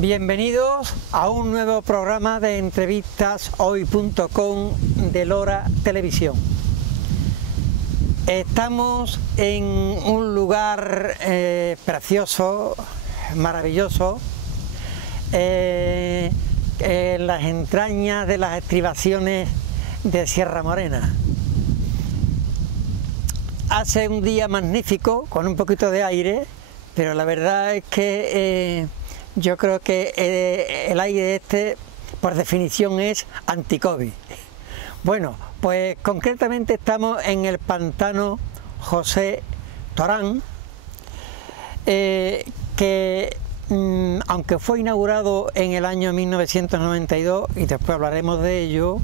Bienvenidos a un nuevo programa de entrevistas hoy.com de Lora Televisión. Estamos en un lugar precioso, maravilloso, en las entrañas de las estribaciones de Sierra Morena. Hace un día magnífico, con un poquito de aire, pero la verdad es que yo creo que el aire este, por definición, es anti-COVID. Bueno, pues concretamente estamos en el pantano José Torán, que aunque fue inaugurado en el año 1992, y después hablaremos de ello,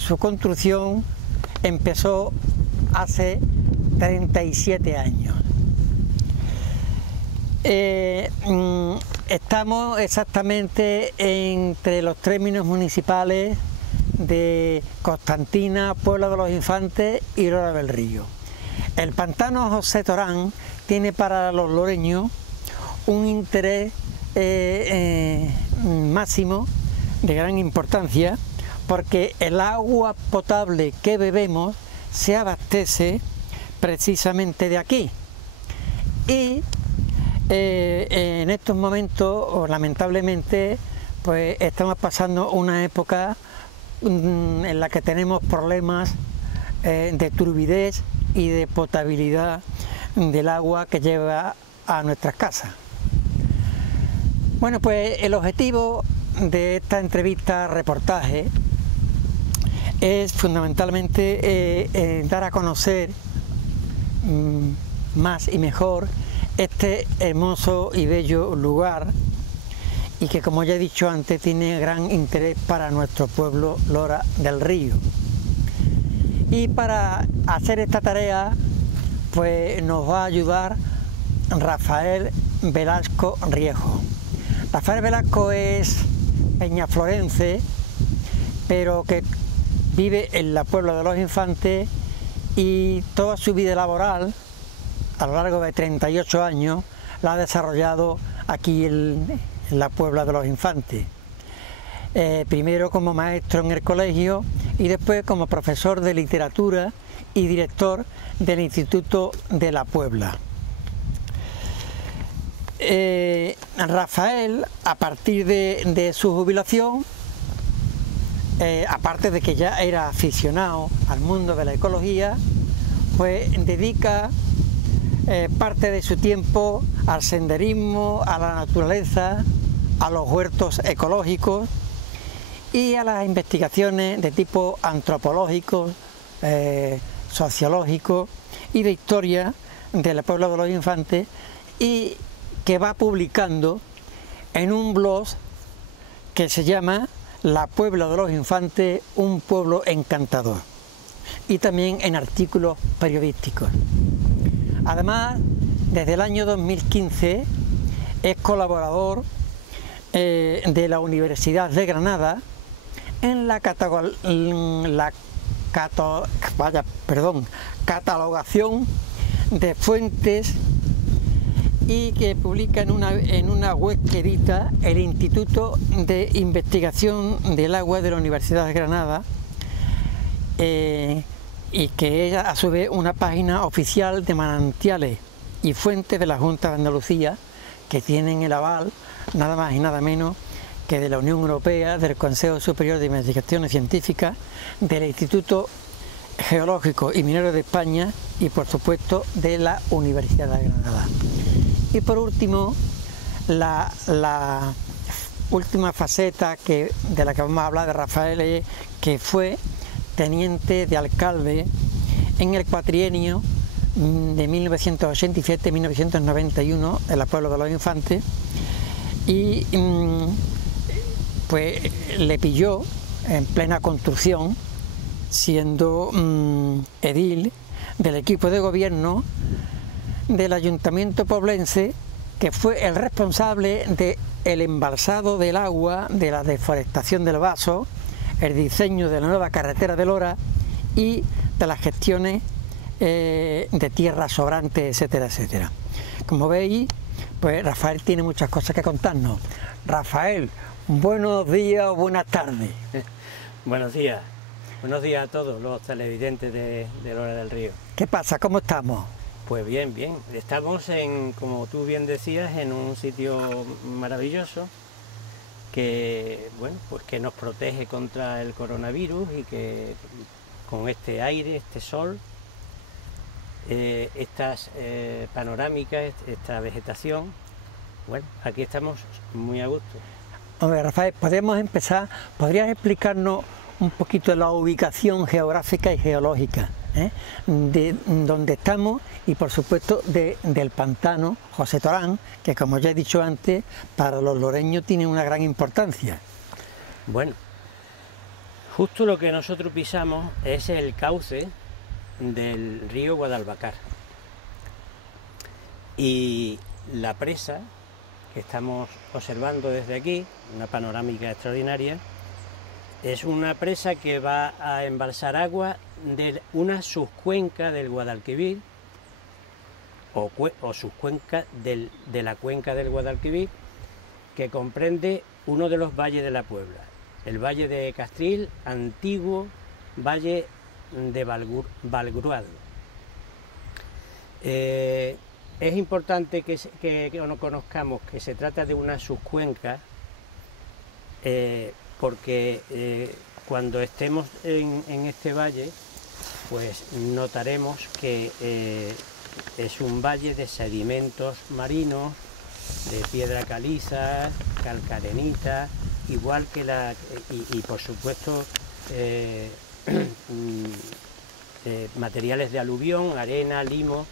su construcción empezó hace 37 años. Estamos exactamente entre los términos municipales de Constantina, Puebla de los Infantes y Lora del Río. El pantano José Torán tiene para los loreños un interés máximo, de gran importancia, porque el agua potable que bebemos se abastece precisamente de aquí. Y en estos momentos, lamentablemente, pues estamos pasando una época en la que tenemos problemas de turbidez y de potabilidad del agua que lleva a nuestras casas. Bueno, pues el objetivo de esta entrevista reportaje es fundamentalmente dar a conocer más y mejor este hermoso y bello lugar, y que, como ya he dicho antes, tiene gran interés para nuestro pueblo Lora del Río. Y para hacer esta tarea pues nos va a ayudar Rafael Velasco Riejo. Rafael Velasco es peñaflorense, pero que vive en la Puebla de los Infantes, y toda su vida laboral, a lo largo de 38 años, la ha desarrollado aquí en la Puebla de los Infantes. Primero como maestro en el colegio y después como profesor de literatura y director del Instituto de la Puebla. Rafael, a partir de su jubilación, aparte de que ya era aficionado al mundo de la ecología, pues dedica parte de su tiempo al senderismo, a la naturaleza, a los huertos ecológicos y a las investigaciones de tipo antropológico, sociológico y de historia de la Puebla de los Infantes, y que va publicando en un blog que se llama La Puebla de los Infantes, un pueblo encantador, y también en artículos periodísticos. Además, desde el año 2015 es colaborador de la Universidad de Granada en la catalogación de fuentes, y que publica en una web que edita el Instituto de Investigación del Agua de la Universidad de Granada, y que es a su vez una página oficial de manantiales y fuentes de la Junta de Andalucía, que tienen el aval nada más y nada menos que de la Unión Europea, del Consejo Superior de Investigaciones Científicas, del Instituto Geológico y Minero de España y, por supuesto, de la Universidad de Granada. Y por último, la última faceta de la que vamos a hablar de Rafael es que fue teniente de alcalde en el cuatrienio de 1987-1991 en la Puebla de los Infantes, y pues le pilló en plena construcción, siendo edil del equipo de gobierno del Ayuntamiento poblense, que fue el responsable del embalsado del agua, de la deforestación del Baso, el diseño de la nueva carretera de Lora y de las gestiones de tierras sobrantes, etcétera, etcétera. Como veis, Pues Rafael tiene muchas cosas que contarnos. Rafael, buenos días o buenas tardes. Buenos días a todos los televidentes de Lora del Río. ¿Qué pasa? ¿Cómo estamos? Pues bien, bien. Estamos como tú bien decías, en un sitio maravilloso que, bueno, pues que nos protege contra el coronavirus y que con este aire, este sol, estas panorámicas, esta vegetación, bueno, aquí estamos muy a gusto. Hombre, Rafael, podemos empezar. ¿Podrías explicarnos un poquito la ubicación geográfica y geológica de donde estamos y, por supuesto, del pantano José Torán, que, como ya he dicho antes, para los loreños tiene una gran importancia? Bueno, justo lo que nosotros pisamos es el cauce del río Guadalbacar, y la presa que estamos observando desde aquí, una panorámica extraordinaria, es una presa que va a embalsar agua de una subcuenca del Guadalquivir o subcuenca de la cuenca del Guadalquivir, que comprende uno de los valles de la Puebla, el Valle de Castril, antiguo Valle de Valgruado. Es importante que conozcamos que se trata de una subcuenca, porque cuando estemos en este valle, pues notaremos que es un valle de sedimentos marinos, de piedra caliza, calcarenita, igual que y por supuesto materiales de aluvión, arena, limo,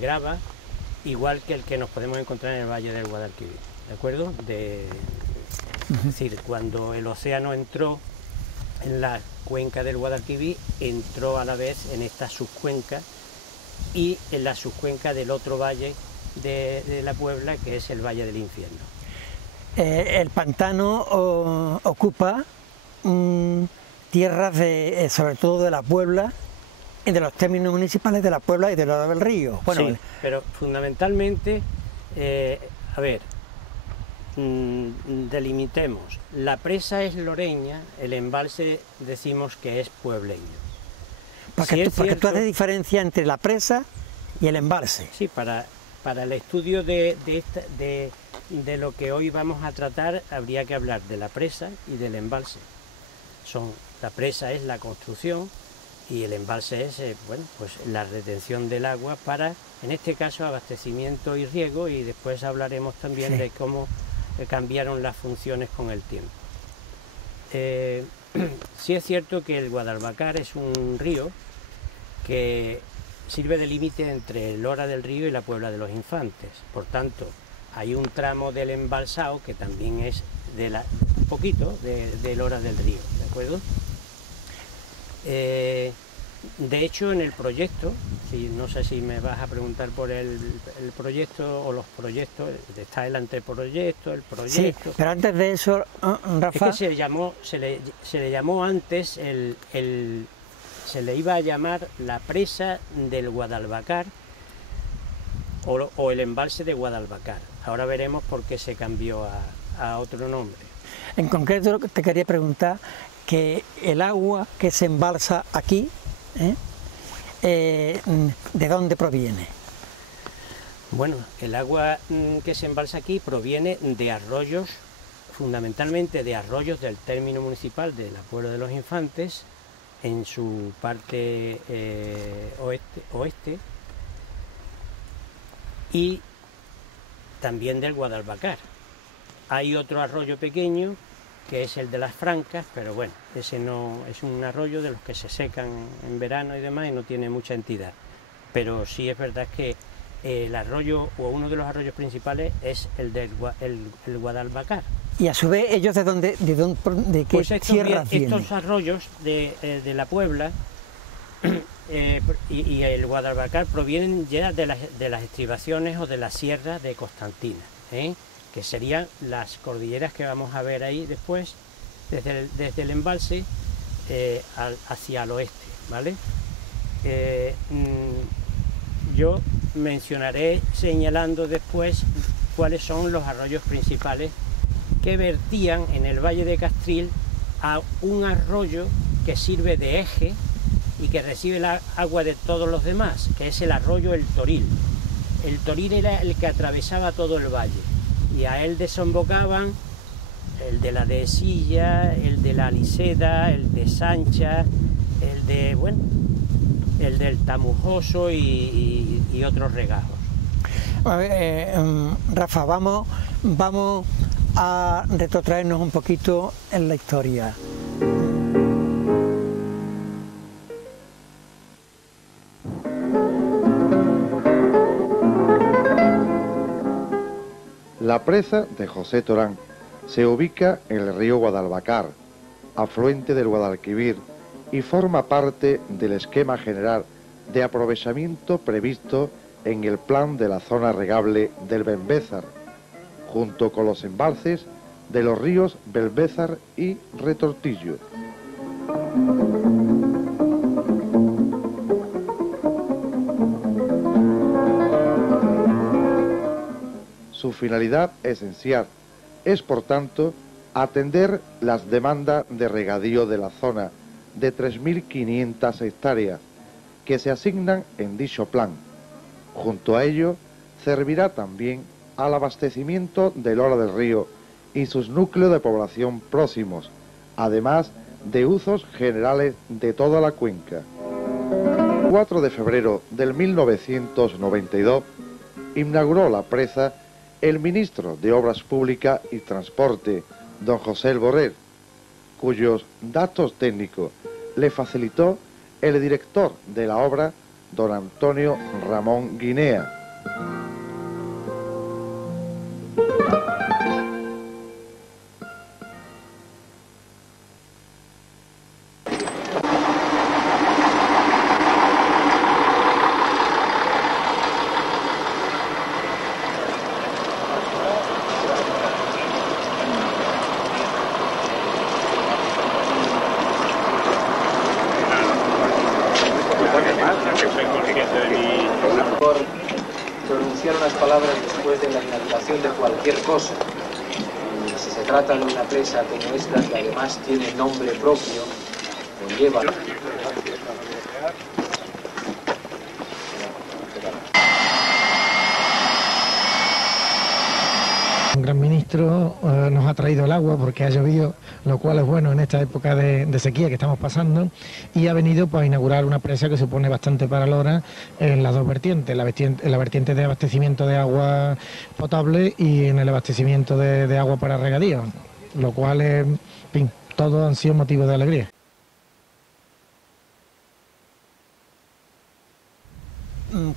grava, igual que el que nos podemos encontrar en el Valle del Guadalquivir, ¿de acuerdo? Es decir, cuando el océano entró en la cuenca del Guadalquivir, entró a la vez en esta subcuenca y en la subcuenca del otro valle de la Puebla, que es el Valle del Infierno. El pantano ocupa tierras sobre todo de la Puebla, y de los términos municipales de la Puebla y de Lora del Río. Bueno, sí, pero fundamentalmente, a ver, delimitemos. La presa es loreña, el embalse decimos que es puebleño. Porque tú haces diferencia entre la presa y el embalse. Sí, para el estudio de lo que hoy vamos a tratar, habría que hablar de la presa y del embalse. La presa es la construcción y el embalse es bueno, pues la retención del agua para, en este caso, abastecimiento y riego, y después hablaremos también de cómo cambiaron las funciones con el tiempo. Sí es cierto que el Guadalbacar es un río que sirve de límite entre Lora del Río y la Puebla de los Infantes. Por tanto, hay un tramo del embalsado que también es un poquito de Lora del Río, ¿de acuerdo? De hecho, en el proyecto, no sé si me vas a preguntar por el proyecto o los proyectos, está el anteproyecto, el proyecto. Sí, pero antes de eso, Rafa... Es que se le llamó antes, se le iba a llamar la presa del Guadalbacar o el embalse de Guadalbacar. Ahora veremos por qué se cambió a otro nombre. En concreto, te quería preguntar que el agua que se embalsa aquí, ¿de dónde proviene? Bueno, el agua que se embalsa aquí proviene de arroyos, fundamentalmente de arroyos del término municipal de la Puebla de los Infantes, en su parte oeste, y también del Guadalbacar. Hay otro arroyo pequeño, que es el de las Francas, pero bueno, ese no es un arroyo de los que se secan en verano y demás y no tiene mucha entidad. Pero sí es verdad que el arroyo, o uno de los arroyos principales, es el Guadalbacar. Y a su vez, ¿ellos de qué pues tierras vienen? Estos arroyos de la Puebla y el Guadalbacar provienen ya de las estribaciones o de las sierras de Constantina, que serían las cordilleras que vamos a ver ahí después, desde el embalse hacia el oeste, ¿vale? Yo mencionaré señalando después cuáles son los arroyos principales que vertían en el Valle de Castril a un arroyo que sirve de eje y que recibe el agua de todos los demás, que es el arroyo El Toril. El Toril era el que atravesaba todo el valle y a él desembocaban el de la Dehesilla, el de la Liseda, el de Sancha, el del Tamujoso y otros regajos. A ver, Rafa, vamos a retrotraernos un poquito en la historia. La presa de José Torán se ubica en el río Guadalbacar, afluente del Guadalquivir, y forma parte del esquema general de aprovechamiento previsto en el plan de la zona regable del Benbézar, junto con los embalses de los ríos Belvézar y Retortillo. Su finalidad esencial es, por tanto, atender las demandas de regadío de la zona de 3.500 hectáreas que se asignan en dicho plan. Junto a ello, servirá también al abastecimiento del Lora del Río y sus núcleos de población próximos, además de usos generales de toda la cuenca. El 4 de febrero del 1992 inauguró la presa el ministro de Obras Públicas y Transporte, don José El Borrell, cuyos datos técnicos le facilitó el director de la obra, don Antonio Ramón Guinea. Por pronunciar unas palabras después de la inauguración de cualquier cosa. Y si se trata de una presa como esta, que además tiene nombre propio, conlleva... Un gran ministro nos ha traído el agua porque ha llovido, lo cual es bueno en esta época de sequía que estamos pasando, y ha venido pues, a inaugurar una presa que supone bastante para Lora en las dos vertientes, la vertiente de abastecimiento de agua potable y en el abastecimiento de agua para regadío, lo cual, en fin, todos han sido motivos de alegría.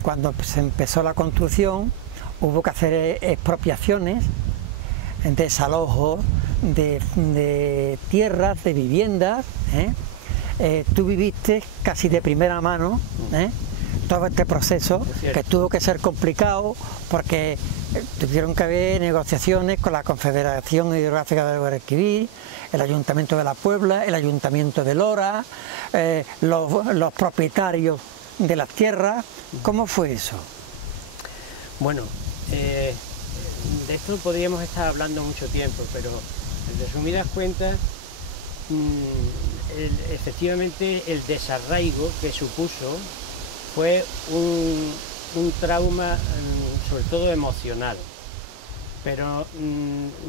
Cuando se empezó la construcción hubo que hacer expropiaciones, desalojos de tierras, de viviendas. Tú viviste casi de primera mano todo este proceso, que tuvo que ser complicado porque tuvieron que haber negociaciones con la Confederación Hidrográfica del Guadalquivir, el Ayuntamiento de la Puebla, el Ayuntamiento de Lora, los propietarios de las tierras. ¿Cómo fue eso? Bueno, de esto podríamos estar hablando mucho tiempo, pero en resumidas cuentas, efectivamente el desarraigo que supuso fue un trauma, sobre todo emocional, pero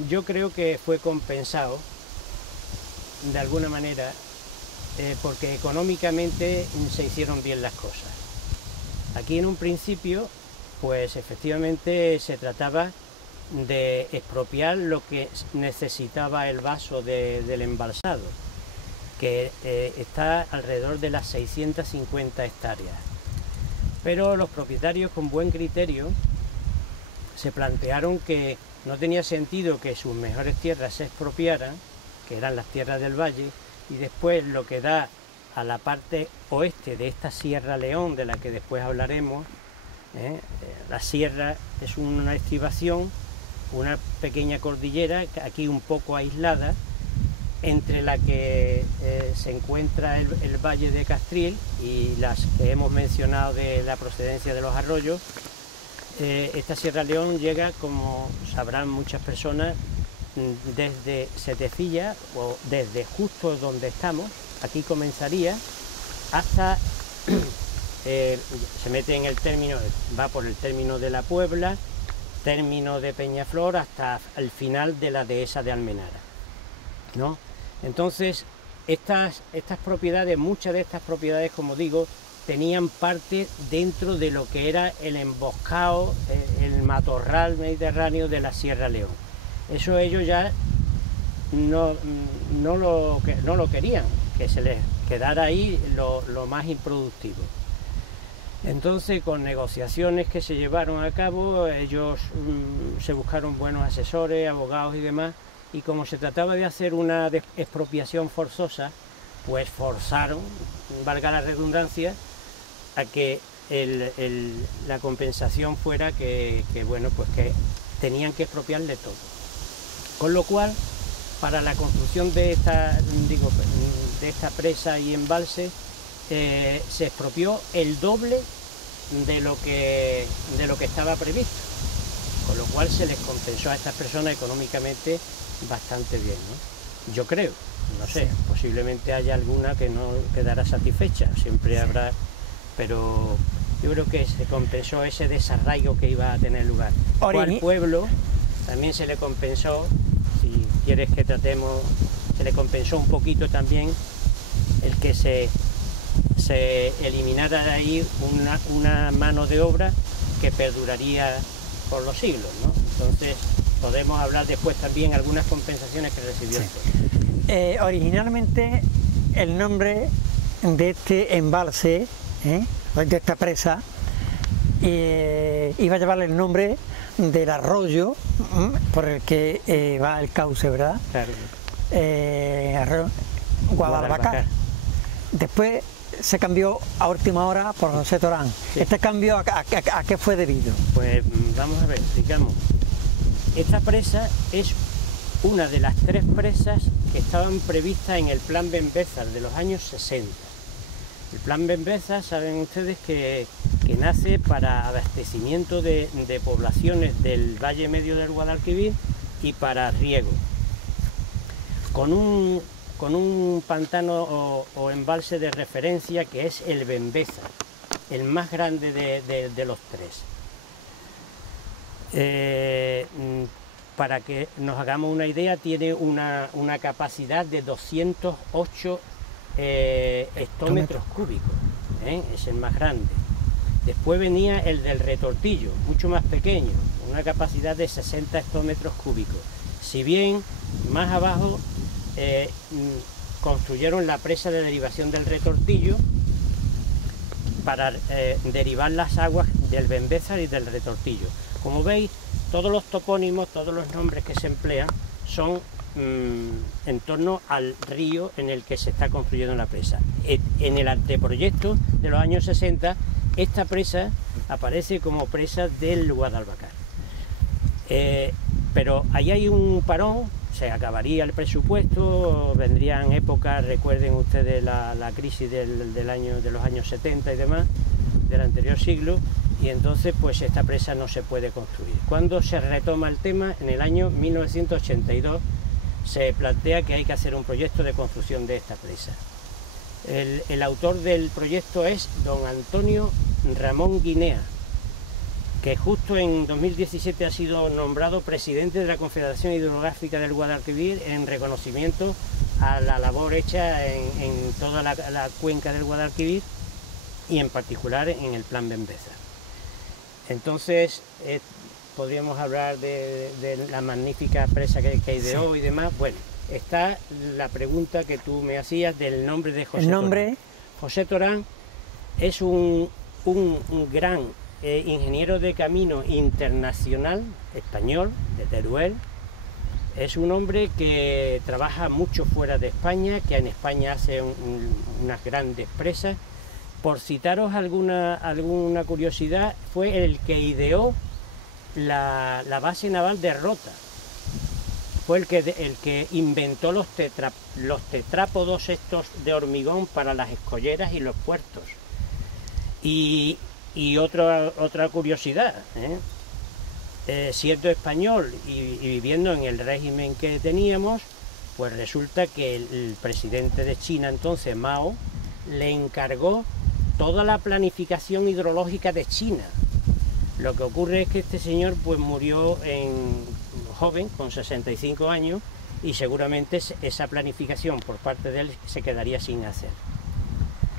yo creo que fue compensado de alguna manera porque económicamente se hicieron bien las cosas. Aquí en un principio, pues efectivamente se trataba de expropiar lo que necesitaba el vaso del embalsado, que está alrededor de las 650 hectáreas. Pero los propietarios, con buen criterio, se plantearon que no tenía sentido que sus mejores tierras se expropiaran, que eran las tierras del valle, y después lo que da a la parte oeste de esta Sierra León, de la que después hablaremos. La sierra es una estribación, una pequeña cordillera, aquí un poco aislada, entre la que se encuentra el Valle de Castril y las que hemos mencionado de la procedencia de los arroyos, esta Sierra León llega, como sabrán muchas personas, desde Setefilla, o desde justo donde estamos, aquí comenzaría, hasta, se mete en el término, va por el término de la Puebla, término de Peñaflor, hasta el final de la dehesa de Almenara, ¿no? Entonces, estas propiedades, muchas de estas propiedades, como digo, tenían parte dentro de lo que era el emboscado, el matorral mediterráneo de la Sierra León. Eso ellos ya no lo querían, que se les quedara ahí lo más improductivo. Entonces, con negociaciones que se llevaron a cabo, ellos se buscaron buenos asesores, abogados y demás, y como se trataba de hacer una expropiación forzosa, pues forzaron, valga la redundancia, a que la compensación fuera que bueno, pues que tenían que expropiarle todo. Con lo cual, para la construcción de esta presa y embalse, se expropió el doble de lo que estaba previsto, con lo cual se les compensó a estas personas económicamente bastante bien, ¿no? Yo creo, no sé, posiblemente haya alguna que no quedará satisfecha, siempre habrá, pero yo creo que se compensó ese desarraigo que iba a tener lugar. Al pueblo también se le compensó, si quieres que tratemos, se le compensó un poquito también el que se eliminara de ahí una mano de obra que perduraría por los siglos, ¿no? Entonces podemos hablar después también de algunas compensaciones que recibió el pueblo. Originalmente el nombre de este embalse, de esta presa, iba a llevar el nombre del arroyo por el que va el cauce, ¿verdad? Claro. Arroyo Guadalbacar. Después se cambió a última hora por José Torán. Sí. ¿Este cambio a qué fue debido? Pues vamos a ver, digamos, esta presa es una de las 3 presas que estaban previstas en el Plan Benbézar de los años 60. El Plan Benbézar, saben ustedes que nace para abastecimiento de poblaciones del Valle Medio del Guadalquivir y para riego, con un pantano o embalse de referencia que es el Benbézar, el más grande de los 3. Para que nos hagamos una idea, tiene una capacidad de 208 hectómetros cúbicos, es el más grande. Después venía el del Retortillo, mucho más pequeño, una capacidad de 60 hectómetros cúbicos. Si bien más abajo construyeron la presa de derivación del Retortillo para derivar las aguas del Benbézar y del Retortillo. Como veis, todos los topónimos, todos los nombres que se emplean son en torno al río en el que se está construyendo la presa. En el anteproyecto de los años 60, esta presa aparece como presa del Guadalbacar. Pero ahí hay un parón, se acabaría el presupuesto, vendrían épocas, recuerden ustedes la crisis de los años 70 y demás, del anterior siglo, y entonces pues esta presa no se puede construir. Cuando se retoma el tema, en el año 1982, se plantea que hay que hacer un proyecto de construcción de esta presa. El autor del proyecto es don Antonio Ramón Guinea, que justo en 2017 ha sido nombrado presidente de la Confederación Hidrográfica del Guadalquivir en reconocimiento a la labor hecha en toda la cuenca del Guadalquivir y en particular en el Plan Benbézar. Entonces podríamos hablar de la magnífica presa que ideó y demás. Bueno, está la pregunta que tú me hacías del nombre de José Torán. José Torán es un gran ingeniero de camino internacional español, de Teruel. Es un hombre que trabaja mucho fuera de España, que en España hace unas grandes presas. Por citaros alguna curiosidad, fue el que ideó la base naval de Rota. Fue el que inventó los tetrápodos estos de hormigón para las escolleras y los puertos. Y Y otra curiosidad, siendo español y viviendo en el régimen que teníamos, pues resulta que el presidente de China entonces, Mao, le encargó toda la planificación hidrológica de China. Lo que ocurre es que este señor pues murió joven, con 65 años, y seguramente esa planificación por parte de él se quedaría sin hacer.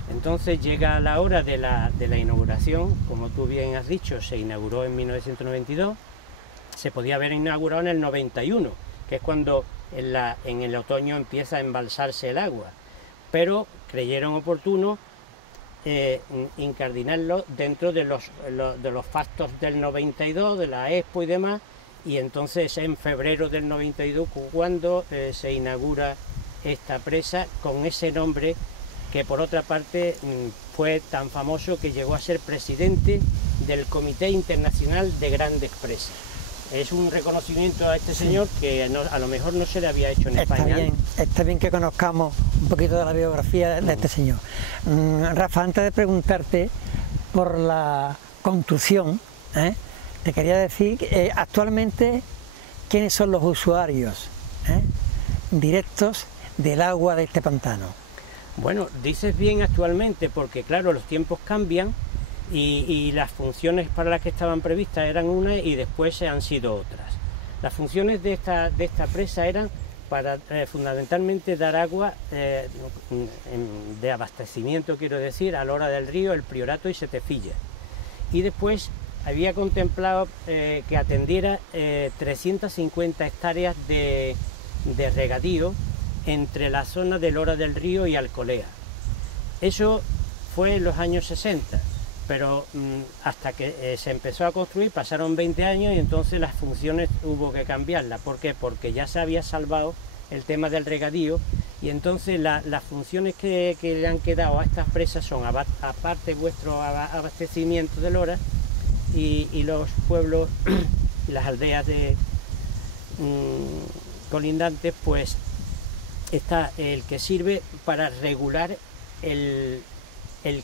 Entonces llega la hora de la inauguración, como tú bien has dicho, se inauguró en 1992, se podía haber inaugurado en el 91, que es cuando en el otoño empieza a embalsarse el agua, pero creyeron oportuno incardinarlo dentro de los factos del 92, de la Expo y demás, y entonces en febrero del 92 cuando se inaugura esta presa con ese nombre que por otra parte fue tan famoso que llegó a ser presidente del Comité Internacional de Grandes Presas. Es un reconocimiento a este señor que a lo mejor no se le había hecho en España. Está bien que conozcamos un poquito de la biografía de este señor. Rafa, antes de preguntarte por la construcción, te quería decir actualmente quiénes son los usuarios directos del agua de este pantano. Bueno, dices bien actualmente porque claro, los tiempos cambian y las funciones para las que estaban previstas eran unas y después han sido otras. Las funciones de esta presa eran para fundamentalmente dar agua de abastecimiento, quiero decir, a la hora del río, el Priorato y Setefilla. Y después había contemplado que atendiera 350 hectáreas de regadío entre la zona de Lora del Río y Alcolea. Eso fue en los años 60, pero hasta que se empezó a construir pasaron 20 años y entonces las funciones hubo que cambiarlas. ¿Por qué? Porque ya se había salvado el tema del regadío y entonces las funciones que le han quedado a estas presas son, aparte vuestro abastecimiento de Lora y los pueblos, las aldeas colindantes, pues está el que sirve para regular el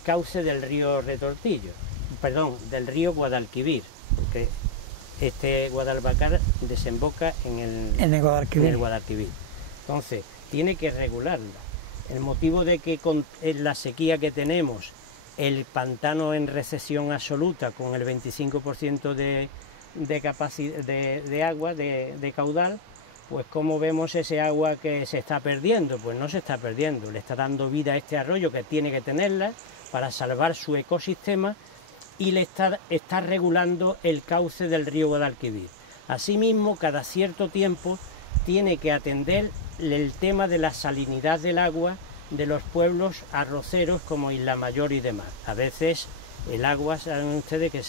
cauce del río Retortillo, perdón, del río Guadalquivir, porque este Guadalbacar desemboca en el Guadalquivir. Entonces, tiene que regularlo. El motivo de que con la sequía que tenemos, el pantano en recesión absoluta, con el 25% de capacidad de agua, de caudal, pues como vemos ese agua que se está perdiendo, pues no se está perdiendo, le está dando vida a este arroyo que tiene que tenerla para salvar su ecosistema y le está regulando el cauce del río Guadalquivir. Asimismo, cada cierto tiempo tiene que atender el tema de la salinidad del agua de los pueblos arroceros como Isla Mayor y demás. A veces el agua, saben ustedes, que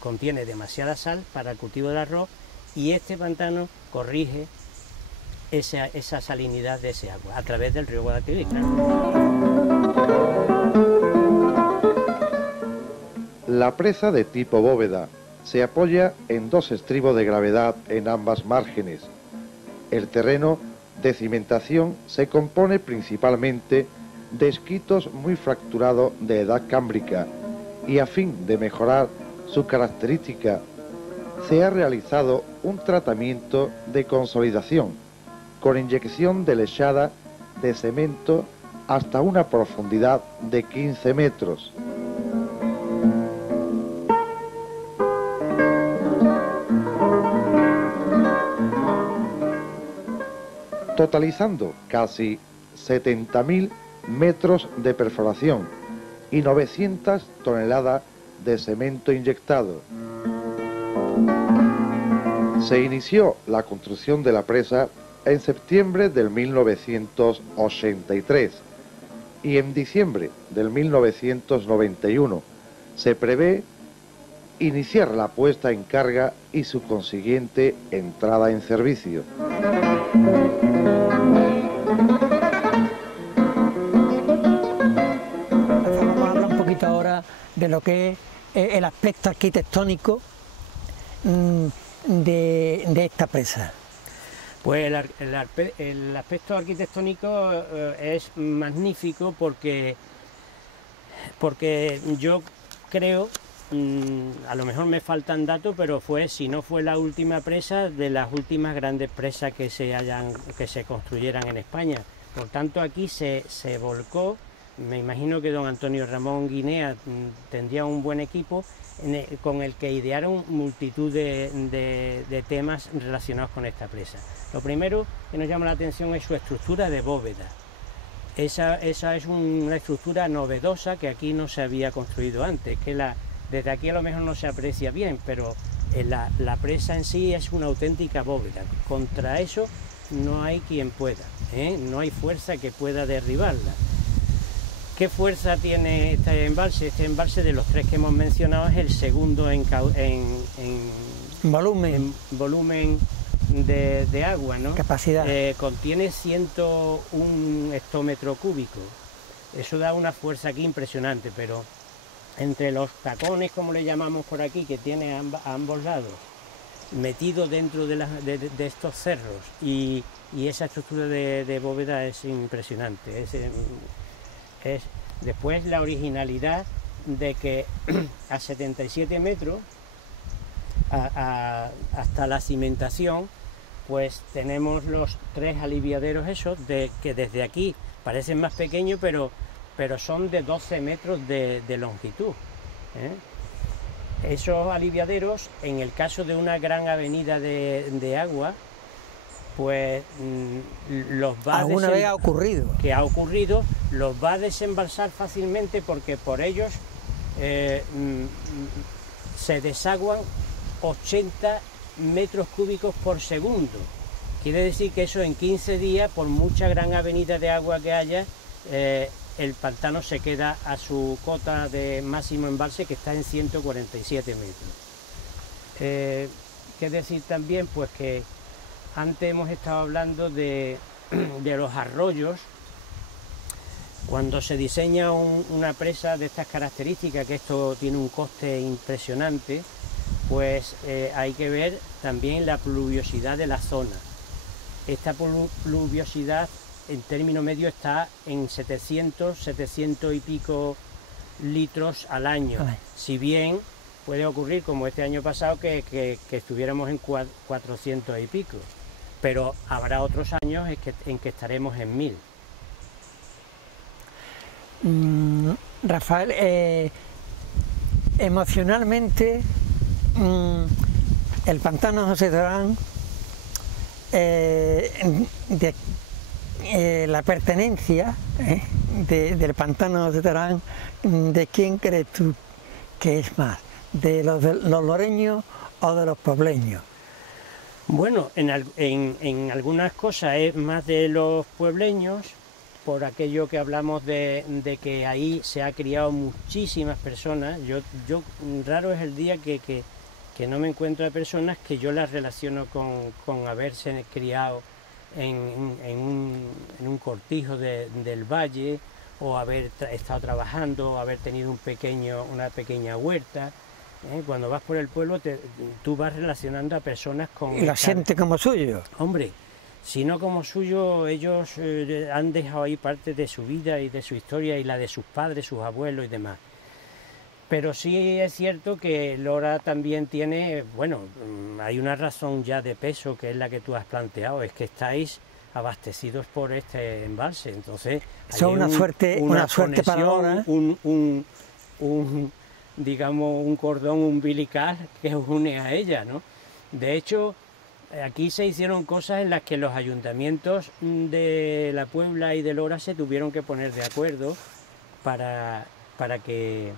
contiene demasiada sal para el cultivo del arroz, y este pantano corrige esa salinidad de ese agua a través del río Guadalquivir, claro. La presa de tipo bóveda se apoya en dos estribos de gravedad en ambas márgenes. El terreno de cimentación se compone principalmente de esquitos muy fracturados de edad cámbrica y a fin de mejorar su característica se ha realizado un tratamiento de consolidación con inyección de lechada de cemento hasta una profundidad de 15 metros. Totalizando casi 70.000 metros de perforación y 900 toneladas de cemento inyectado. Se inició la construcción de la presa en septiembre del 1983 y en diciembre del 1991 se prevé iniciar la puesta en carga y su consiguiente entrada en servicio. Vamos a hablar un poquito ahora de lo que es el aspecto arquitectónico de esta presa. Pues el aspecto arquitectónico es magnífico porque yo creo, a lo mejor me faltan datos, pero si no fue la última presa, de las últimas grandes presas que se construyeran en España. Por tanto, aquí se volcó. Me imagino que don Antonio Ramón Guinea tendría un buen equipo con el que idearon multitud de temas relacionados con esta presa. Lo primero que nos llama la atención es su estructura de bóveda. Esa es una estructura novedosa que aquí no se había construido antes, que desde aquí a lo mejor no se aprecia bien, pero la presa en sí es una auténtica bóveda. Contra eso no hay quien pueda, no hay fuerza que pueda derribarla. ¿Qué fuerza tiene este embalse? Este embalse, de los tres que hemos mencionado, es el segundo en volumen de agua, ¿no? Capacidad. Contiene 101 hectómetros cúbicos. Eso da una fuerza aquí impresionante, pero entre los tacones, como le llamamos por aquí, que tiene a ambos lados, metido dentro de estos cerros, y esa estructura de bóveda es impresionante. Después la originalidad de que a 77 metros hasta la cimentación, pues tenemos los tres aliviaderos esos, que desde aquí parecen más pequeños, pero son de 12 metros de longitud. Esos aliviaderos, en el caso de una gran avenida de agua, pues los va ¿alguna vez ha ocurrido? Que ha ocurrido, los va a desembalsar fácilmente, porque por ellos se desaguan 80 metros cúbicos por segundo. Quiere decir que eso en 15 días, por mucha gran avenida de agua que haya, el pantano se queda a su cota de máximo embalse, que está en 147 metros. ¿Qué decir también? Pues que antes hemos estado hablando de los arroyos. Cuando se diseña una presa de estas características, que esto tiene un coste impresionante, pues hay que ver también la pluviosidad de la zona. Esta pluviosidad en término medio está en 700 y pico litros al año. Si bien puede ocurrir, como este año pasado, que estuviéramos en 400 y pico, pero habrá otros años en que estaremos en 1000. Rafael, emocionalmente, el pantano José Torán, la pertenencia del pantano José Torán, ¿de quién crees tú que es más? ¿De los loreños o de los puebleños? Bueno, en algunas cosas es más de los puebleños, por aquello que hablamos de que ahí se ha criado muchísimas personas. Yo raro es el día que no me encuentro a personas que yo las relaciono con haberse criado en un cortijo del valle, o haber estado trabajando, o haber tenido una pequeña huerta. Cuando vas por el pueblo, tú vas relacionando a personas con... ¿Y la siente como suyo? Hombre, si no como suyo, ellos han dejado ahí parte de su vida y de su historia, y la de sus padres, sus abuelos y demás. Pero sí es cierto que Lora también tiene, bueno, hay una razón ya de peso, que es la que tú has planteado, es que estáis abastecidos por este embalse. Entonces, eso es una suerte para Lora. Digamos, un cordón umbilical que os une a ella, ¿no? De hecho, aquí se hicieron cosas en las que los ayuntamientos de La Puebla y de Lora se tuvieron que poner de acuerdo para que,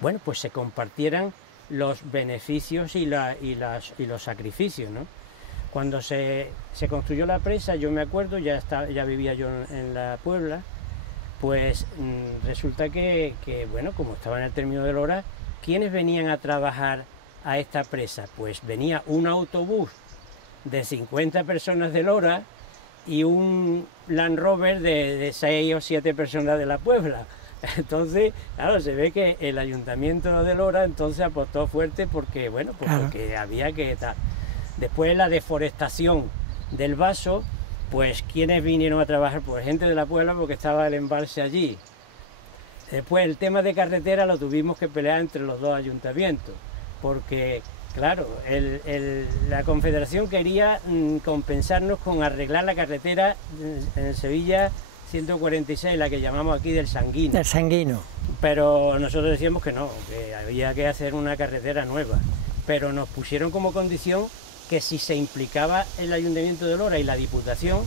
bueno, pues se compartieran los beneficios y los sacrificios, ¿no? Cuando se construyó la presa, yo me acuerdo, ya vivía yo en La Puebla, pues resulta que, bueno, como estaba en el término de Lora, ¿quiénes venían a trabajar a esta presa? Pues venía un autobús de 50 personas de Lora y un Land Rover de 6 o 7 personas de La Puebla. Entonces, claro, se ve que el ayuntamiento de Lora entonces apostó fuerte porque, bueno, pues claro, porque había que estar. Después la deforestación del Baso, pues ¿quiénes vinieron a trabajar? Pues gente de La Puebla, porque estaba el embalse allí. Después el tema de carretera lo tuvimos que pelear entre los dos ayuntamientos, porque claro, la Confederación quería compensarnos con arreglar la carretera en Sevilla 146, la que llamamos aquí del Sanguino. Del Sanguino. Pero nosotros decíamos que no, que había que hacer una carretera nueva. Pero nos pusieron como condición que si se implicaba el Ayuntamiento de Lora y la Diputación,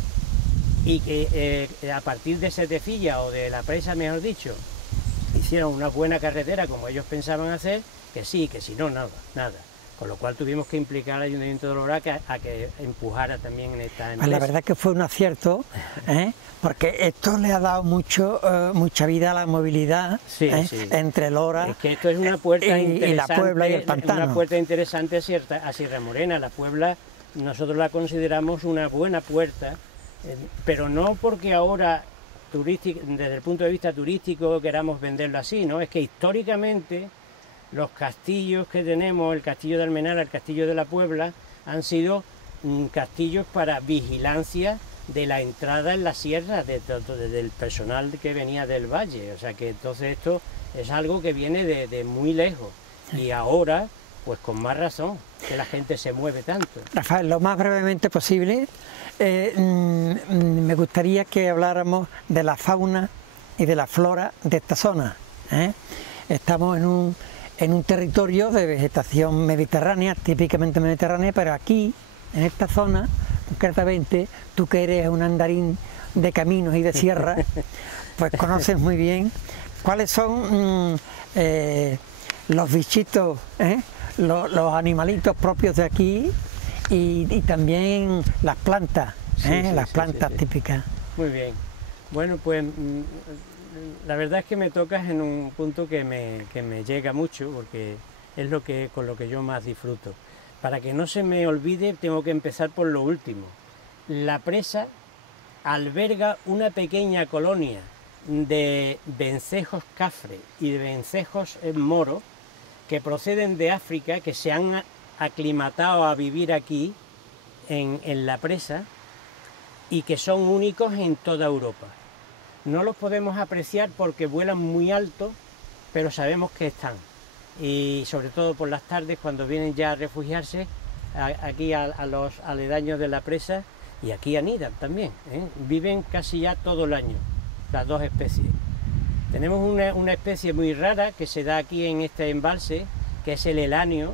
y que a partir de Setefilla o de la presa, mejor dicho, hicieron una buena carretera como ellos pensaban hacer, que sí, que si no, nada, nada. Con lo cual tuvimos que implicar al Ayuntamiento de Lora a que empujara también en esta empresa. Pues la verdad que fue un acierto, porque esto le ha dado mucha vida a la movilidad, sí, sí, entre Lora es que esto es una puerta y la Puebla y el Pantano. Una puerta interesante a Sierra Morena. La Puebla nosotros la consideramos una buena puerta, pero no porque ahora desde el punto de vista turístico queramos venderlo así, ¿no? Es que históricamente los castillos que tenemos, el castillo de Almenara, el castillo de la Puebla, han sido castillos para vigilancia de la entrada en la sierra del personal que venía del valle. O sea que entonces esto es algo que viene de muy lejos. Y ahora, pues con más razón, que la gente se mueve tanto. Rafael, lo más brevemente posible, me gustaría que habláramos de la fauna y de la flora de esta zona. Estamos en un territorio de vegetación mediterránea, típicamente mediterránea, pero aquí, en esta zona, concretamente, tú que eres un andarín de caminos y de sierra, pues conoces muy bien cuáles son los bichitos, los animalitos propios de aquí y también las plantas, las plantas típicas. Muy bien. Bueno, pues la verdad es que me tocas en un punto que me llega mucho, porque es con lo que yo más disfruto. Para que no se me olvide, tengo que empezar por lo último. La presa alberga una pequeña colonia de vencejos cafre y de vencejos moro que proceden de África, que se han aclimatado a vivir aquí en la presa y que son únicos en toda Europa. No los podemos apreciar porque vuelan muy alto, pero sabemos que están. Y sobre todo por las tardes, cuando vienen ya a refugiarse aquí a los aledaños de la presa, y aquí anidan también, viven casi ya todo el año, las dos especies. Tenemos una especie muy rara que se da aquí en este embalse, que es el elanio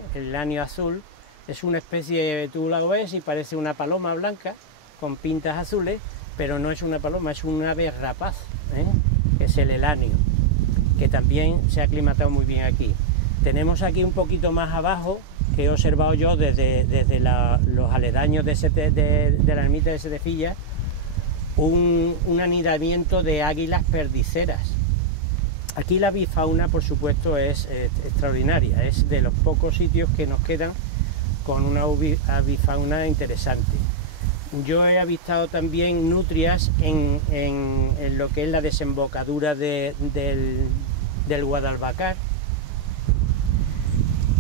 azul. Es una especie, tú la ves y parece una paloma blanca con pintas azules, pero no es una paloma, es un ave rapaz, que es el elanio, que también se ha aclimatado muy bien aquí. Tenemos aquí un poquito más abajo, que he observado yo desde los aledaños de la ermita de Setefilla, un anidamiento de águilas perdiceras. Aquí la avifauna, por supuesto, es extraordinaria, es de los pocos sitios que nos quedan con una avifauna interesante. Yo he avistado también nutrias en lo que es la desembocadura del Guadalbacar.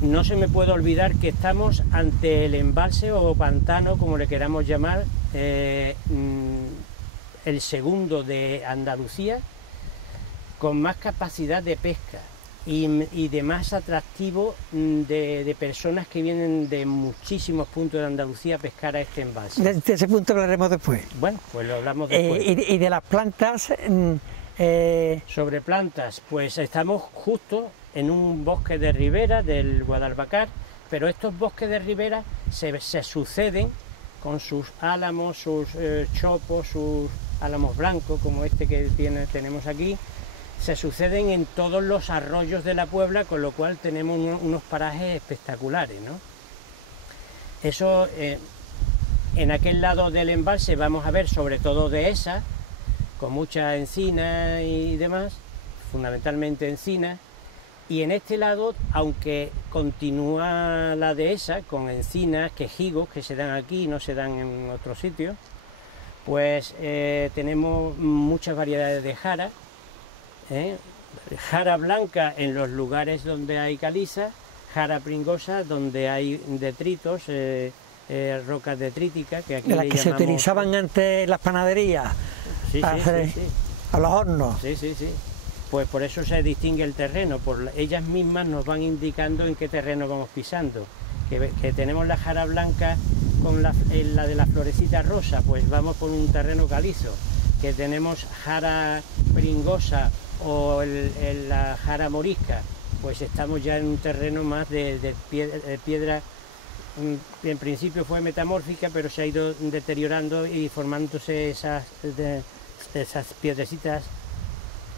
No se me puede olvidar que estamos ante el embalse o pantano, como le queramos llamar, el segundo de Andalucía, con más capacidad de pesca y de más atractivo de personas que vienen de muchísimos puntos de Andalucía a pescar a este embalse. De ese punto hablaremos después. Bueno, pues lo hablamos después. Y de las plantas... Sobre plantas, pues estamos justo en un bosque de ribera del Guadalbacar, pero estos bosques de ribera se suceden con sus álamos, sus chopos, sus álamos blancos, como este que tenemos aquí, se suceden en todos los arroyos de la Puebla, con lo cual tenemos unos parajes espectaculares, ¿no? Eso, en aquel lado del embalse vamos a ver sobre todo dehesas, con mucha encina y demás, fundamentalmente encina, y en este lado, aunque continúa la dehesa con encinas, quejigos que se dan aquí y no se dan en otros sitios, pues tenemos muchas variedades de jara, jara blanca en los lugares donde hay caliza, jara pringosa donde hay detritos, rocas detríticas, que aquí de las le que llamamos... se utilizaban antes en las panaderías, sí, para hacer sí. a los hornos. Sí. pues por eso se distingue el terreno, ellas mismas nos van indicando en qué terreno vamos pisando. Que tenemos la jara blanca con la de la florecita rosa, pues vamos por un terreno calizo. Que tenemos jara pringosa o la jara morisca, pues estamos ya en un terreno más de piedra. En principio fue metamórfica, pero se ha ido deteriorando y formándose esas piedrecitas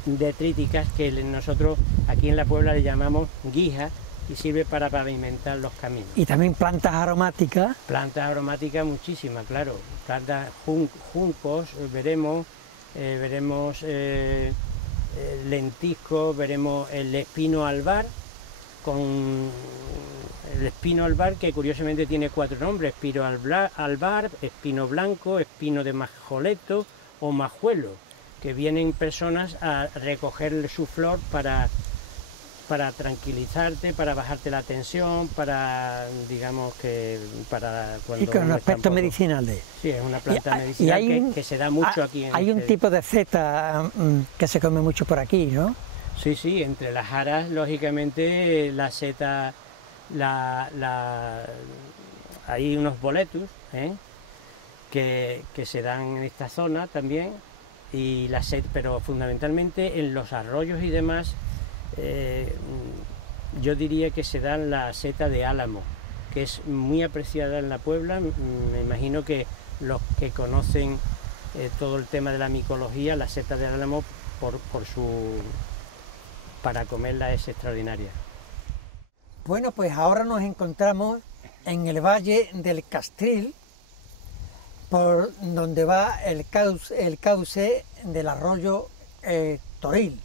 detríticas que nosotros aquí en la Puebla le llamamos guija, y sirve para pavimentar los caminos. Y también plantas aromáticas. Plantas aromáticas muchísimas, claro. Plantas juncos, veremos lentisco, veremos el espino albar, que curiosamente tiene 4 nombres: espino albar, espino blanco, espino de majoleto o majuelo, que vienen personas a recoger su flor para tranquilizarte, para bajarte la tensión, para, digamos, que para cuando... Y con aspectos medicinales. Sí, es una planta medicinal que se da mucho aquí. Hay un tipo de seta que se come mucho por aquí, ¿no? Sí, sí, entre las jaras, lógicamente, la seta, hay unos boletus, que se dan en esta zona también, y la seta, pero fundamentalmente en los arroyos y demás. Yo diría que se dan la seta de álamo, que es muy apreciada en la Puebla. Me imagino que los que conocen todo el tema de la micología, la seta de álamo para comerla es extraordinaria. Bueno, pues ahora nos encontramos en el Valle del Castril, por donde va el cauce del arroyo Toril.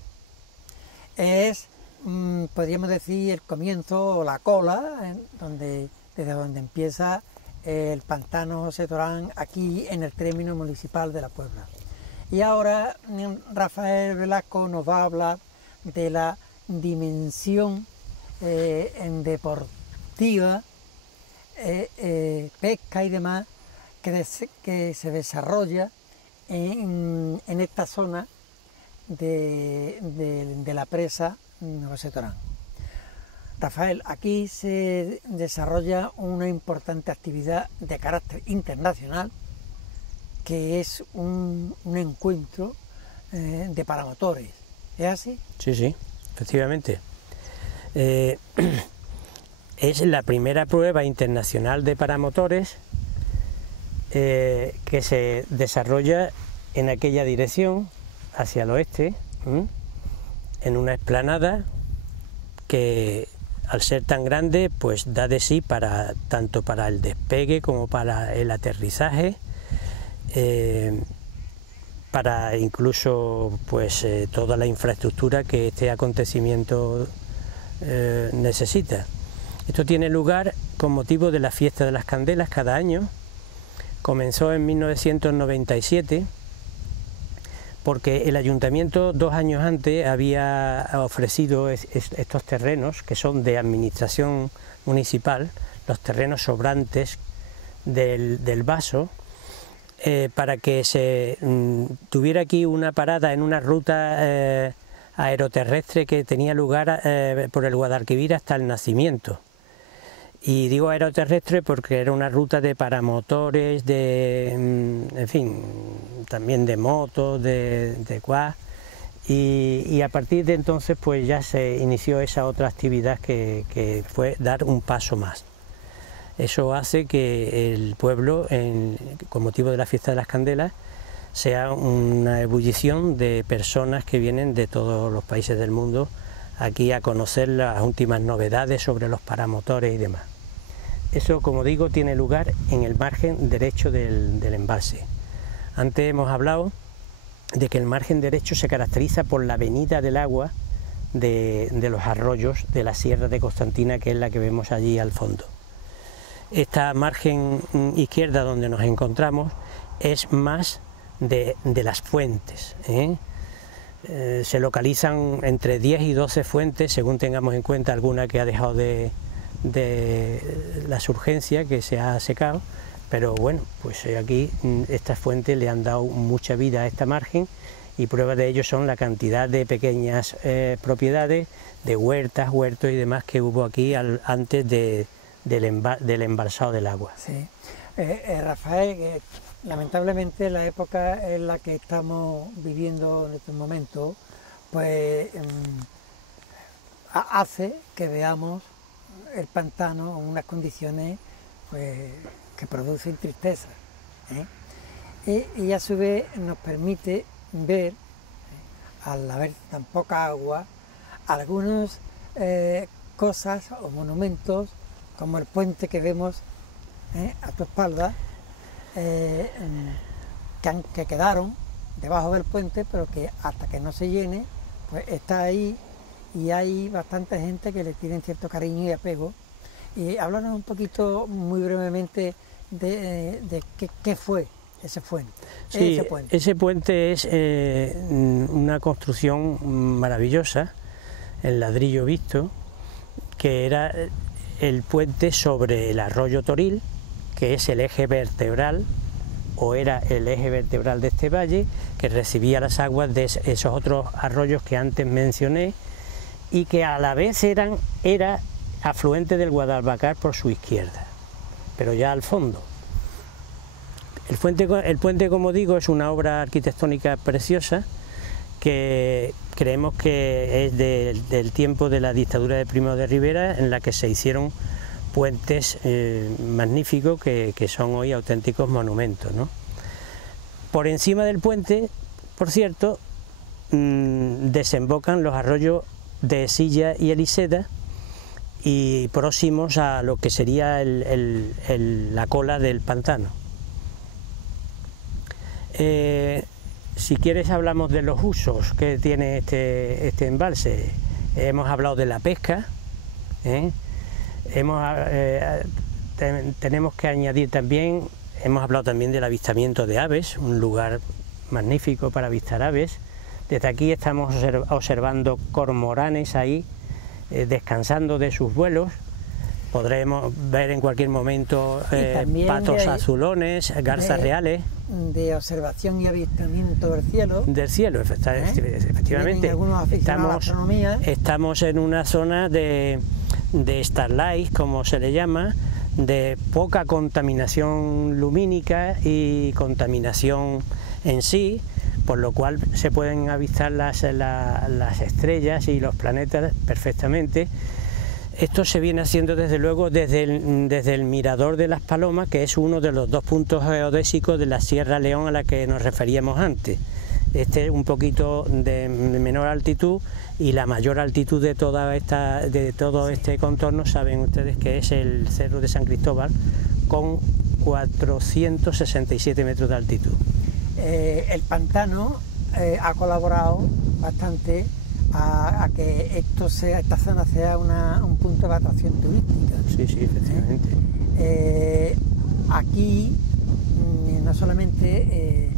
Es, podríamos decir, el comienzo o la cola, desde donde empieza el pantano José Torán, aquí en el término municipal de la Puebla. Y ahora Rafael Velasco nos va a hablar de la dimensión deportiva, pesca y demás, que se desarrolla en esta zona de la presa José Torán. Rafael, aquí se desarrolla una importante actividad de carácter internacional, que es un encuentro de paramotores. ¿Es así? Sí, sí, efectivamente. Es la primera prueba internacional de paramotores que se desarrolla en aquella dirección, hacia el oeste, en una explanada que, al ser tan grande, pues da de sí tanto para el despegue como para el aterrizaje, para incluso pues toda la infraestructura que este acontecimiento necesita. Esto tiene lugar con motivo de la Fiesta de las Candelas cada año. Comenzó en 1997, porque el ayuntamiento 2 años antes había ofrecido estos terrenos, que son de administración municipal, los terrenos sobrantes del Baso, para que se tuviera aquí una parada en una ruta aeroterrestre que tenía lugar por el Guadalquivir hasta el Nacimiento. Y digo aeroterrestre porque era una ruta de paramotores, en fin, también de motos, de quad, y a partir de entonces pues ya se inició esa otra actividad que fue dar un paso más. Eso hace que el pueblo, con motivo de la Fiesta de las Candelas, sea una ebullición de personas que vienen de todos los países del mundo aquí a conocer las últimas novedades sobre los paramotores y demás. Eso, como digo, tiene lugar en el margen derecho del embalse. Antes hemos hablado de que el margen derecho se caracteriza por la venida del agua de los arroyos de la Sierra de Constantina, que es la que vemos allí al fondo. Esta margen izquierda donde nos encontramos es más de las fuentes, se localizan entre 10 y 12 fuentes, según tengamos en cuenta alguna que ha dejado de la surgencia, que se ha secado, pero bueno, pues aquí estas fuentes le han dado mucha vida a esta margen y prueba de ello son la cantidad de pequeñas propiedades, de huertas, huertos y demás que hubo aquí antes del embalsado del agua. Sí. Rafael, lamentablemente la época en la que estamos viviendo en estos momentos, pues hace que veamos el pantano en unas condiciones pues, que producen tristeza, y a su vez nos permite ver, al haber tan poca agua, algunas cosas o monumentos como el puente que vemos a tu espalda, que quedaron debajo del puente, pero que hasta que no se llene, pues está ahí, y hay bastante gente que le tienen cierto cariño y apego. Y háblanos un poquito, muy brevemente, de qué fue ese puente. Sí, ese puente es una construcción maravillosa, en ladrillo visto, que era el puente sobre el arroyo Toril, que es el eje vertebral, o era el eje vertebral de este valle, que recibía las aguas de esos otros arroyos que antes mencioné, y que a la vez era afluente del Guadalbacar por su izquierda, pero ya al fondo. El puente, como digo, es una obra arquitectónica preciosa que creemos que es del tiempo de la dictadura de Primo de Rivera, en la que se hicieron puentes magníficos que son hoy auténticos monumentos, ¿no? Por encima del puente, por cierto, desembocan los arroyos de Silla y Eliseda, y próximos a lo que sería la cola del pantano. Si quieres hablamos de los usos que tiene este embalse. Hemos hablado de la pesca, tenemos que añadir también, hemos hablado también del avistamiento de aves, un lugar magnífico para avistar aves. Desde aquí estamos observando cormoranes ahí, descansando de sus vuelos. Podremos ver en cualquier momento patos azulones, garzas reales. De observación y avistamiento del cielo. Del cielo, efectivamente. Estamos en una zona de starlight, como se le llama, de poca contaminación lumínica y contaminación en sí, por lo cual se pueden avistar las estrellas y los planetas perfectamente. Esto se viene haciendo desde luego desde el Mirador de las Palomas, que es uno de los dos puntos geodésicos de la Sierra León a la que nos referíamos antes. Este es un poquito de menor altitud, y la mayor altitud de todo este contorno, saben ustedes que es el Cerro de San Cristóbal, con 467 metros de altitud. El pantano ha colaborado bastante a que esta zona sea un punto de atracción turística. Sí, efectivamente. Aquí no solamente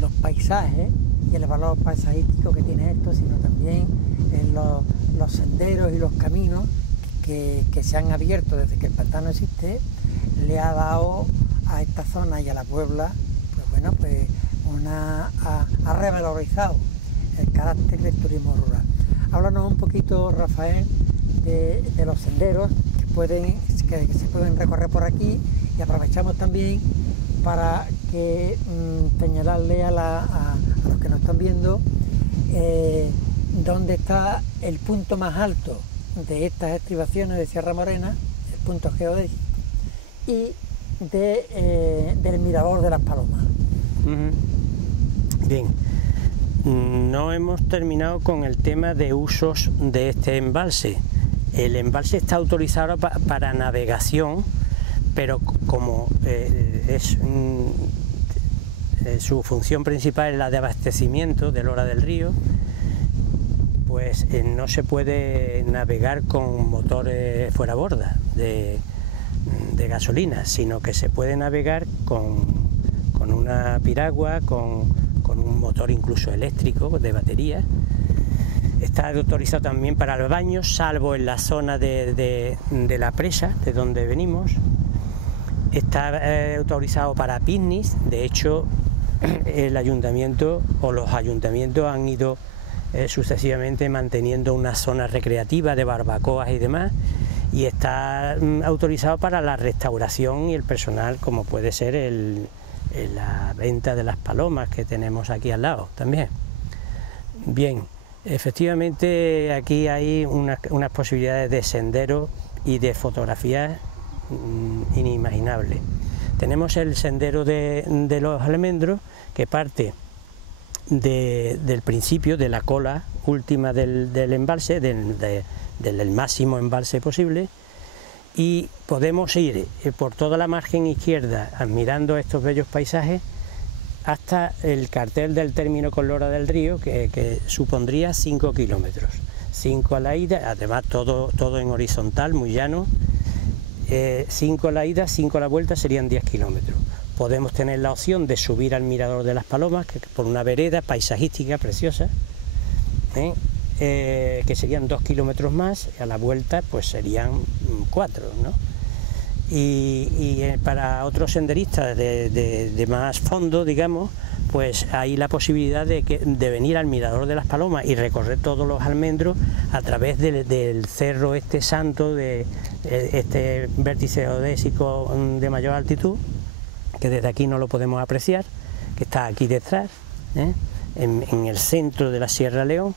los paisajes y el valor paisajístico que tiene esto, sino también los senderos y los caminos que se han abierto desde que el pantano existe, le ha dado a esta zona y a la Puebla, ha revalorizado el carácter del turismo rural. Háblanos un poquito, Rafael, de los senderos que se pueden recorrer por aquí, y aprovechamos también para señalarle a los que nos están viendo dónde está el punto más alto de estas estribaciones de Sierra Morena, el punto geodésico, y del Mirador de las Palomas. Bien, no hemos terminado con el tema de usos de este embalse. El embalse está autorizado para navegación, pero como su función principal es la de abastecimiento del Lora del Río, pues no se puede navegar con motores fuera borda de gasolina, sino que se puede navegar con una piragua, con un motor incluso eléctrico de batería. Está autorizado también para los baños, salvo en la zona de la presa, de donde venimos. Está autorizado para picnics. De hecho, el ayuntamiento o los ayuntamientos han ido sucesivamente manteniendo una zona recreativa de barbacoas y demás, y está autorizado para la restauración y el personal, como puede ser la venta de las palomas que tenemos aquí al lado también. Bien, efectivamente aquí hay unas posibilidades de sendero y de fotografías inimaginables. Tenemos el sendero de los almendros, que parte del principio, de la cola última del embalse, del máximo embalse posible, y podemos ir por toda la margen izquierda admirando estos bellos paisajes hasta el cartel del término con Lora del Río, que supondría 5 kilómetros, 5 a la ida, además todo en horizontal, muy llano, 5 a la ida, 5 a la vuelta, serían 10 kilómetros. Podemos tener la opción de subir al Mirador de las Palomas, que por una vereda paisajística preciosa, que serían 2 kilómetros más, y a la vuelta pues serían 4, ¿no? Y para otros senderistas de más fondo, digamos, pues hay la posibilidad de venir al Mirador de las Palomas y recorrer todos los almendros a través del cerro santo, de este vértice geodésico de mayor altitud, que desde aquí no lo podemos apreciar, que está aquí detrás, en el centro de la Sierra León.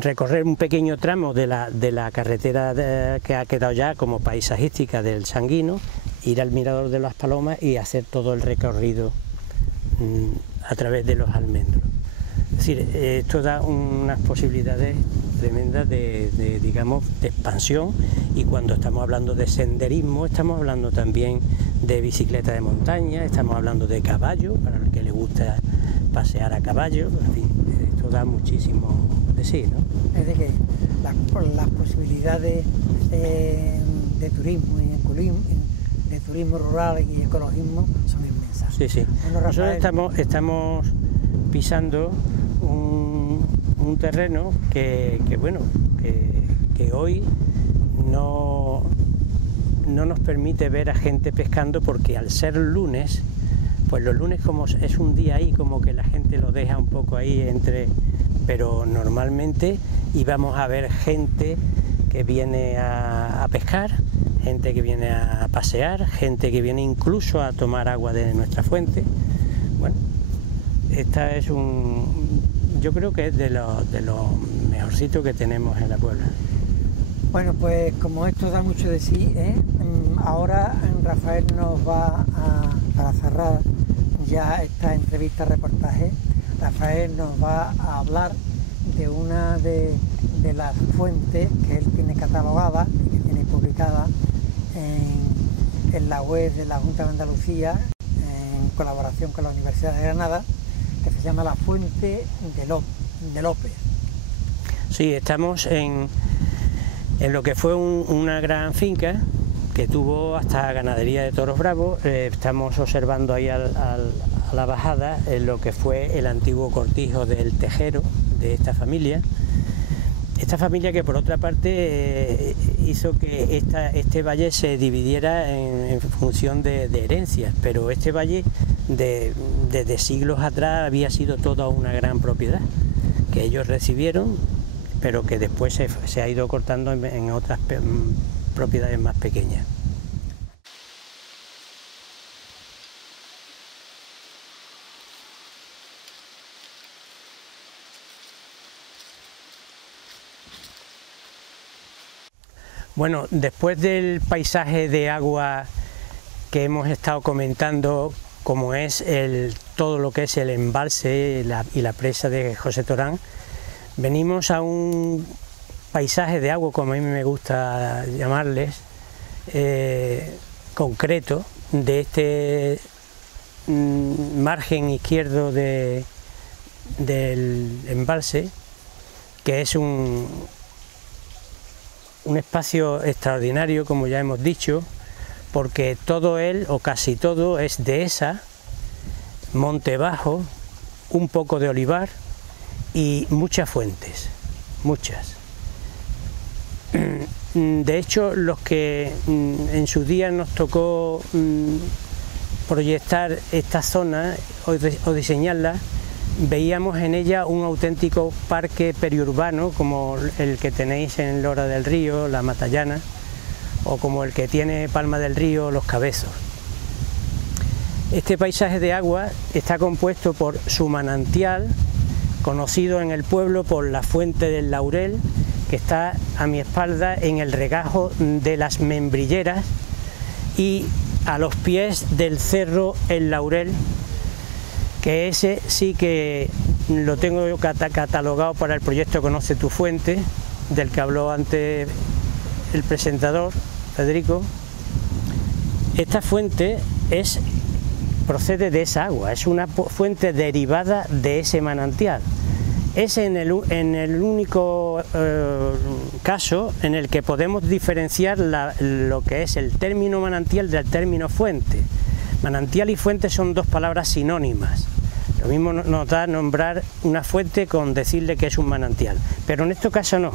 Recorrer un pequeño tramo de la carretera que ha quedado ya como paisajística del Sanguino, ir al Mirador de las Palomas y hacer todo el recorrido a través de los almendros. Es decir, esto da unas posibilidades tremendas digamos, de expansión, y cuando estamos hablando de senderismo estamos hablando también de bicicleta de montaña, estamos hablando de caballo, para el que le gusta pasear a caballo, en fin, esto da muchísimo de sí, ¿no? Es de que las posibilidades de turismo y de turismo rural y ecologismo son inmensas. Sí, sí. Bueno, Rafael, nosotros estamos pisando un terreno que hoy no nos permite ver a gente pescando, porque al ser lunes, pues los lunes, como es un día ahí, como que la gente lo deja un poco ahí pero normalmente íbamos a ver gente que viene a pescar, gente que viene a pasear, gente que viene incluso a tomar agua de nuestra fuente. Bueno, esta es yo creo que es de los mejorcitos que tenemos en la Puebla. bueno, pues como esto da mucho de sí, ahora Rafael nos va para cerrar ya esta entrevista reportaje, Rafael nos va a hablar de una de las fuentes que él tiene catalogada y que tiene publicada en la web de la Junta de Andalucía, en colaboración con la Universidad de Granada, que se llama La Fuente de López. Sí, estamos en lo que fue una gran finca que tuvo hasta ganadería de toros bravos. Estamos observando ahí a la bajada en lo que fue el antiguo cortijo del tejero de esta familia. Esta familia que por otra parte hizo que este valle se dividiera en función de herencias, pero este valle desde siglos atrás había sido toda una gran propiedad que ellos recibieron, pero que después se ha ido cortando en otras propiedades más pequeñas. Bueno, después del paisaje de agua que hemos estado comentando, como es todo lo que es el embalse y la presa de José Torán, venimos a un paisaje de agua, como a mí me gusta llamarles, concreto, de este margen izquierdo del embalse, que es un espacio extraordinario, como ya hemos dicho, porque todo él, o casi todo, es dehesa, monte bajo, un poco de olivar y muchas fuentes, muchas. De hecho, los que en su día nos tocó proyectar esta zona o diseñarla, veíamos en ella un auténtico parque periurbano como el que tenéis en Lora del Río, la Matallana, o como el que tiene Palma del Río, Los Cabezos. Este paisaje de agua está compuesto por su manantial, conocido en el pueblo por la Fuente del Laurel, que está a mi espalda en el regajo de las Membrilleras y a los pies del cerro El Laurel, que ese sí que lo tengo catalogado para el proyecto Conoce tu Fuente, del que habló antes el presentador, Federico. Esta fuente procede de esa agua, es una fuente derivada de ese manantial. Es en el único caso en el que podemos diferenciar lo que es el término manantial del término fuente. Manantial y fuente son dos palabras sinónimas. Lo mismo nos da nombrar una fuente con decirle que es un manantial, pero en este caso no.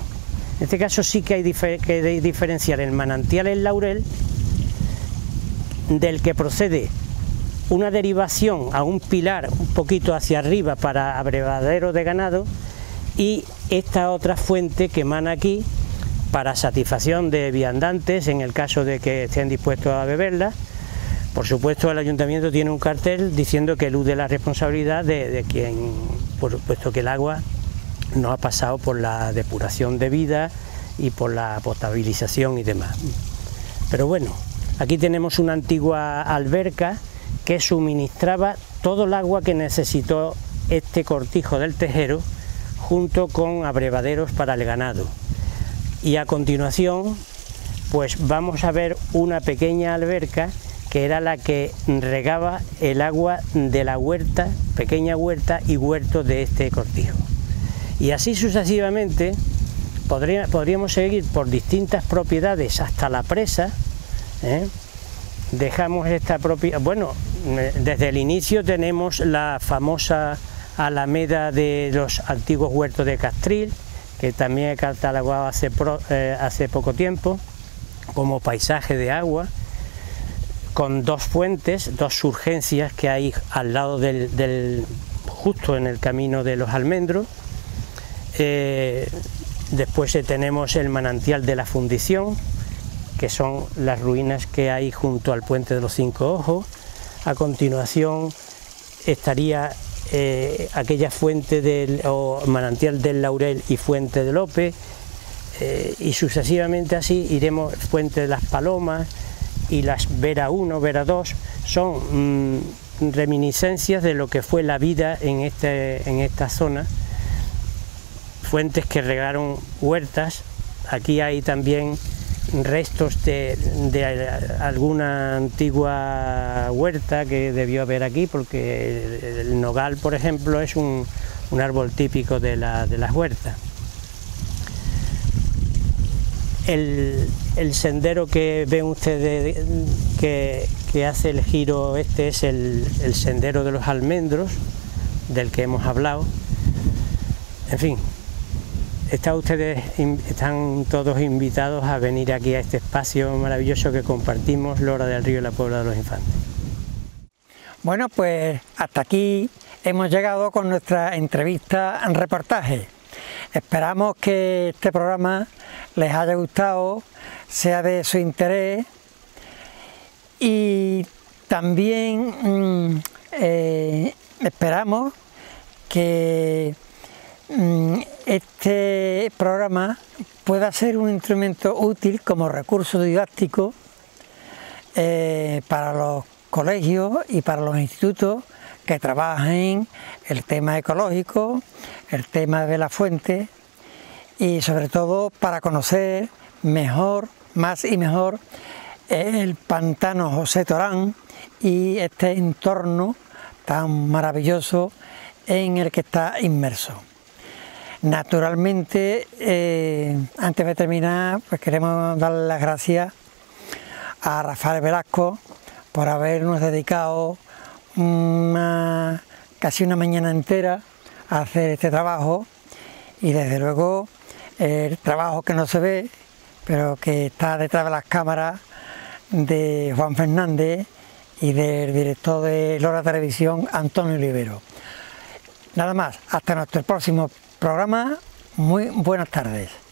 En este caso sí que hay que diferenciar el manantial El Laurel del que procede una derivación a un pilar un poquito hacia arriba para abrevadero de ganado, y esta otra fuente que emana aquí para satisfacción de viandantes en el caso de que estén dispuestos a beberla. Por supuesto, el ayuntamiento tiene un cartel diciendo que elude la responsabilidad de quien, puesto que el agua no ha pasado por la depuración debida y por la potabilización y demás. Pero bueno, aquí tenemos una antigua alberca que suministraba todo el agua que necesitó este cortijo del Tejero, junto con abrevaderos para el ganado. Y a continuación, pues vamos a ver una pequeña alberca que era la que regaba el agua de la huerta, pequeña huerta y huerto de este cortijo. Y así sucesivamente podríamos seguir por distintas propiedades hasta la presa. Dejamos esta propiedad, bueno, desde el inicio tenemos la famosa alameda de los antiguos huertos de Castril, que también he catalogado hace poco tiempo como paisaje de agua, con dos fuentes, dos surgencias que hay al lado justo en el camino de los almendros. Después tenemos el manantial de la Fundición, que son las ruinas que hay junto al puente de los Cinco Ojos. A continuación estaría aquella fuente o manantial del Laurel y fuente de Lope, y sucesivamente así iremos. Fuente de las Palomas y las Vera 1, Vera 2, son reminiscencias de lo que fue la vida en esta zona, fuentes que regaron huertas. Aquí hay también restos de alguna antigua huerta que debió haber aquí, porque el nogal, por ejemplo, es un árbol típico de las huertas. El sendero que ven ustedes que hace el giro este es el sendero de los almendros, del que hemos hablado. En fin, están todos invitados a venir aquí a este espacio maravilloso que compartimos, Lora del Río y la Puebla de los Infantes. Bueno, pues hasta aquí hemos llegado con nuestra entrevista en reportaje. Esperamos que este programa les haya gustado, sea de su interés, y también esperamos que este programa pueda ser un instrumento útil como recurso didáctico para los colegios y para los institutos que trabajen el tema ecológico, el tema de la fuente, y sobre todo para conocer mejor, más y mejor, el pantano José Torán y este entorno tan maravilloso en el que está inmerso. Naturalmente, antes de terminar, pues queremos darle las gracias a Rafael Velasco por habernos dedicado casi una mañana entera a hacer este trabajo, y desde luego el trabajo que no se ve, pero que está detrás de las cámaras, de Juan Fernández y del director de Lora Televisión, Antonio Olivero. Nada más, hasta nuestro próximo programa, muy buenas tardes.